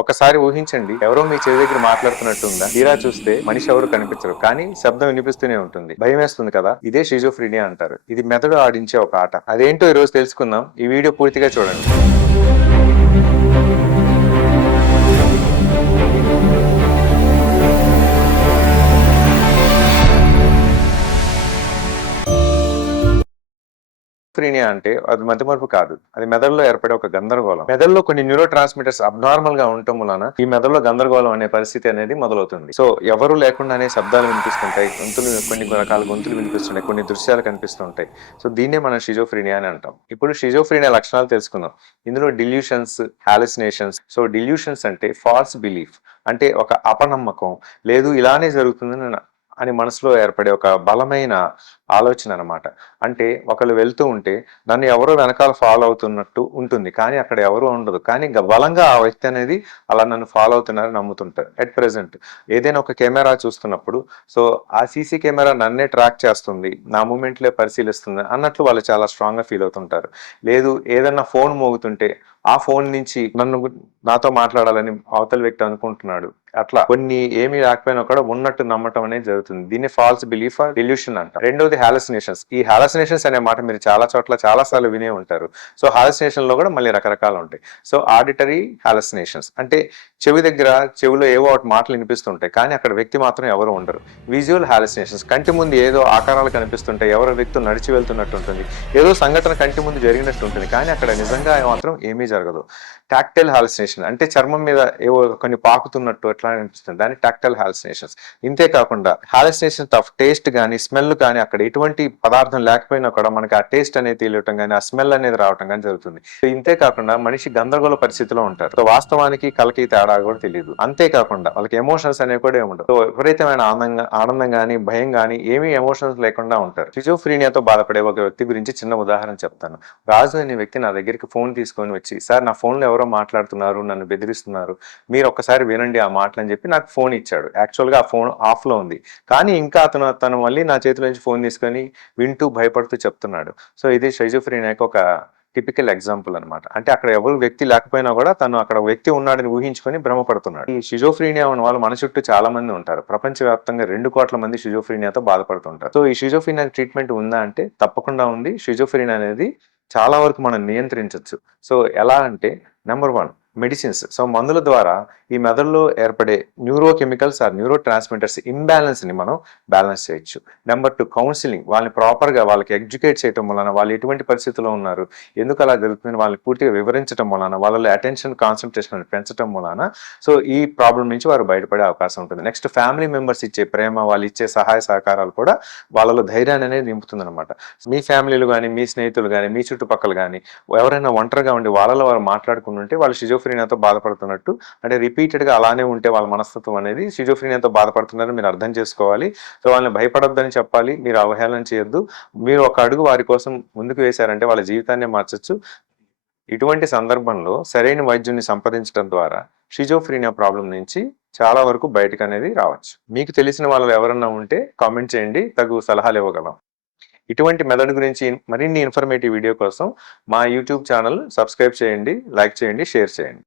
ఒకసారి ఊహించండి ఎవరో మీ చెవి దగ్గర మాట్లాడుతున్నట్టుందా? తీరా చూస్తే మనిషి ఎవరు కనిపించరు. కానీ శబ్దం వినిపిస్తూనే ఉంటుంది. భయం వేస్తుంది కదా? ఇదే షిజోఫ్రీనియా అంటారు. ఇది మెదడు ఆడించే ఒక ఆట. అదేంటో ఈ రోజు తెలుసుకుందాం. ఈ వీడియో పూర్తిగా చూడండి. స్కిజోఫ్రీనియా అంటే అది మతిమరుపు కాదు. అది మెదడులో ఏర్పడే ఒక గందరగోళం. మెదడులో కొన్ని న్యూరో ట్రాన్స్మిటర్స్ అబ్నార్మల్గా ఉండటం వలన ఈ మెదడులో గందరగోళం అనే పరిస్థితి అనేది మొదలవుతుంది. సో ఎవరు లేకుండానే శబ్దాలు వినిపిస్తుంటాయి గొంతులు కొన్ని రకాల గొంతులు వినిపిస్తుంటాయి కొన్ని దృశ్యాలు కనిపిస్తుంటాయి. సో దీన్నే మనం షిజోఫ్రీనియా అని అంటాం. ఇప్పుడు షిజోఫ్రీనియా లక్షణాలు తెలుసుకుందాం. ఇందులో డిల్యూషన్స్ హాలిసినేషన్స్. సో డిల్యూషన్స్ అంటే ఫాల్స్ బిలీఫ్ అంటే ఒక అపనమ్మకం. లేదు ఇలానే జరుగుతుందని అని మనసులో ఏర్పడే ఒక బలమైన ఆలోచన అనమాట అంటే ఒకళ్ళు వెళ్తూ ఉంటే నన్ను ఎవరో వెనకాల ఫాలో అవుతున్నట్టు ఉంటుంది. కానీ అక్కడ ఎవరు ఉండదు కానీ బలంగా ఆ వ్యక్తి అనేది అలా నన్ను ఫాలో అవుతున్నారని నమ్ముతుంటారు. ఎట్ ప్రెసెంట్ ఏదైనా ఒక కెమెరా చూస్తున్నప్పుడు సో ఆ సీసీ కెమెరా నన్నే ట్రాక్ చేస్తుంది. నా మూమెంట్లే పరిశీలిస్తుంది అన్నట్లు వాళ్ళు చాలా స్ట్రాంగ్గా ఫీల్ అవుతుంటారు. లేదు ఏదన్నా ఫోన్ మోగుతుంటే ఆ ఫోన్ నుంచి నన్ను నాతో మాట్లాడాలని అవతల వ్యక్తి అనుకుంటున్నాడు. అట్లా. కొన్ని ఏమీ రాకపోయినా కూడా ఉన్నట్టు నమ్మటం అనేది జరుగుతుంది. దీన్ని ఫాల్స్ బిలీఫ్ డెల్యూషన్ అంట రెండోది హాలసినేషన్స్ ఈ హాలసినేషన్స్ అనే మాట మీరు చాలా చోట్ల చాలా సార్లు వినే ఉంటారు. సో హాలసినేషన్లో కూడా మళ్ళీ రకరకాలు ఉంటాయి. సో ఆడిటరీ హాలసినేషన్స్ అంటే చెవి దగ్గర చెవిలో ఏవో ఒకటి మాటలు వినిపిస్తుంటాయి కానీ అక్కడ వ్యక్తి మాత్రం ఎవరు ఉండరు. విజువల్ హాలసినేషన్స్ కంటి ముందు ఏదో ఆకారాలు కనిపిస్తుంటాయి ఎవరో వ్యక్తులు నడిచి వెళ్తున్నట్టు ఉంటుంది. ఏదో సంఘటన కంటి ముందు జరిగినట్టు ఉంటుంది కానీ అక్కడ నిజంగా మాత్రం ఏమీ జరగదు. టాక్టైల్ హాలసినేషన్ అంటే చర్మం మీద ఏవో కొన్ని పాకుతున్నట్టు ఎట్లా అనిపిస్తుంది. దాన్ని టాక్టైల్ హాలసినేషన్స్ ఇంతే కాకుండా హాలసినేషన్స్ ఆఫ్ టేస్ట్ కానీ స్మెల్ కానీ అక్కడ ఎటువంటి పదార్థం లేకపోయినా కూడా మనకి ఆ టేస్ట్ అనేది తెలియటం కానీ ఆ స్మెల్ అనేది రావటం కానీ జరుగుతుంది. సో ఇంతే కాకుండా మనిషి గందరగోళ పరిస్థితిలో ఉంటారు. సో వాస్తవానికి కలకి తేడా కూడా తెలియదు అంతేకాకుండా వాళ్ళకి ఎమోషన్స్ అనేవి కూడా ఏమి ఉండవు సో విపరీతమైన ఆనందంగా ఆనందం కానీ భయం కానీ ఏమీ ఎమోషన్స్ లేకుండా ఉంటారు. ఫిజోఫ్రీనియాతో బాధపడే ఒక వ్యక్తి గురించి చిన్న ఉదాహరణ చెప్తాను. రాజు అనే వ్యక్తి నా దగ్గరికి ఫోన్ తీసుకొని వచ్చి సార్ నా ఫోన్లో ఎవరో మాట్లాడుతున్నారు నన్ను బెదిరిస్తున్నారు. మీరు ఒక్కసారి వినండి ఆ మాటలు అని చెప్పి నాకు ఫోన్ ఇచ్చాడు. యాక్చువల్గా ఆ ఫోన్ ఆఫ్లో ఉంది. కానీ ఇంకా అతను తను మళ్ళీ నా చేతిలో నుంచి ఫోన్ తీసుకొని వింటూ భయపడుతూ చెప్తున్నాడు. సో ఇది షైజోఫ్రీనియాకి ఒక టిపికల్ ఎగ్జాంపుల్ అన్నమాట. అంటే అక్కడ ఎవరు వ్యక్తి లేకపోయినా కూడా తను అక్కడ వ్యక్తి ఉన్నాడని ఊహించుకొని భ్రమపడుతున్నాడు. ఈ షిజోఫ్రీనియా ఉన్న వాళ్ళు మన చుట్టూ చాలా మంది ఉంటారు. ప్రపంచవ్యాప్తంగా రెండు కోట్ల మంది షిజోఫ్రీనియాతో బాధపడుతుంటారు. సో ఈ షిజోఫ్రీనియా ట్రీట్మెంట్ ఉందా అంటే తప్పకుండా ఉంది. షిజోఫ్రీనియా అనేది చాలా వరకు మనం నియంత్రించవచ్చు సో ఎలా అంటే నెంబర్ వన్ మెడిసిన్స్ సో మందుల ద్వారా ఈ మెదడులో ఏర్పడే neuro chemicals or neurotransmitters ఇంబ్యాలెన్స్ని మనం బ్యాలెన్స్ చేయొచ్చు. నెంబర్ టూ కౌన్సిలింగ్ వాళ్ళని ప్రాపర్గా వాళ్ళకి ఎడ్యుకేట్ చేయడం వలన వాళ్ళు ఎటువంటి పరిస్థితిలో ఉన్నారు? ఎందుకు అలా జరుగుతుంది వాళ్ళని పూర్తిగా వివరించడం వలన వాళ్ళలో అటెన్షన్ కాన్సన్ట్రేషన్ పెంచడం వలన సో ఈ ప్రాబ్లం నుంచి వారు బయటపడే అవకాశం ఉంటుంది. నెక్స్ట్ ఫ్యామిలీ మెంబర్స్ ఇచ్చే ప్రేమ వాళ్ళు ఇచ్చే సహాయ సహకారాలు కూడా వాళ్ళలో ధైర్యాన్ని అనేది నింపుతుంది అనమాట మీ ఫ్యామిలీలు కానీ మీ స్నేహితులు కానీ మీ చుట్టుపక్కల కానీ ఎవరైనా ఒంటరిగా ఉండి వాళ్ళలో వారు మాట్లాడుకుంటుంటే వాళ్ళు షిజోఫ్రీనియాతో బాధపడుతున్నట్టు. అంటే రిపీటెడ్గా అలానే ఉంటే వాళ్ళ మనస్తత్వం అనేది షిజోఫ్రీనియాతో బాధపడుతున్నారని మీరు అర్థం చేసుకోవాలి. సో వాళ్ళని భయపడొద్దని చెప్పాలి. మీరు అవహేళన చేయొద్దు. మీరు ఒక అడుగు వారి కోసం ముందుకు వేశారంటే వాళ్ళ జీవితాన్ని మార్చచ్చు. ఇటువంటి సందర్భంలో సరైన వైద్యుని సంప్రదించడం ద్వారా షిజోఫ్రీనియా ప్రాబ్లం నుంచి చాలా వరకు బయటకు అనేది రావచ్చు. మీకు తెలిసిన వాళ్ళు ఎవరన్నా ఉంటే కామెంట్ చేయండి. తగు సలహాలు ఇవ్వగలం. ఇటువంటి మెథడ్ గురించి మరిన్ని ఇన్ఫర్మేటివ్ వీడియో కోసం మా యూట్యూబ్ ఛానల్ సబ్స్క్రైబ్ చేయండి లైక్ చేయండి షేర్ చేయండి.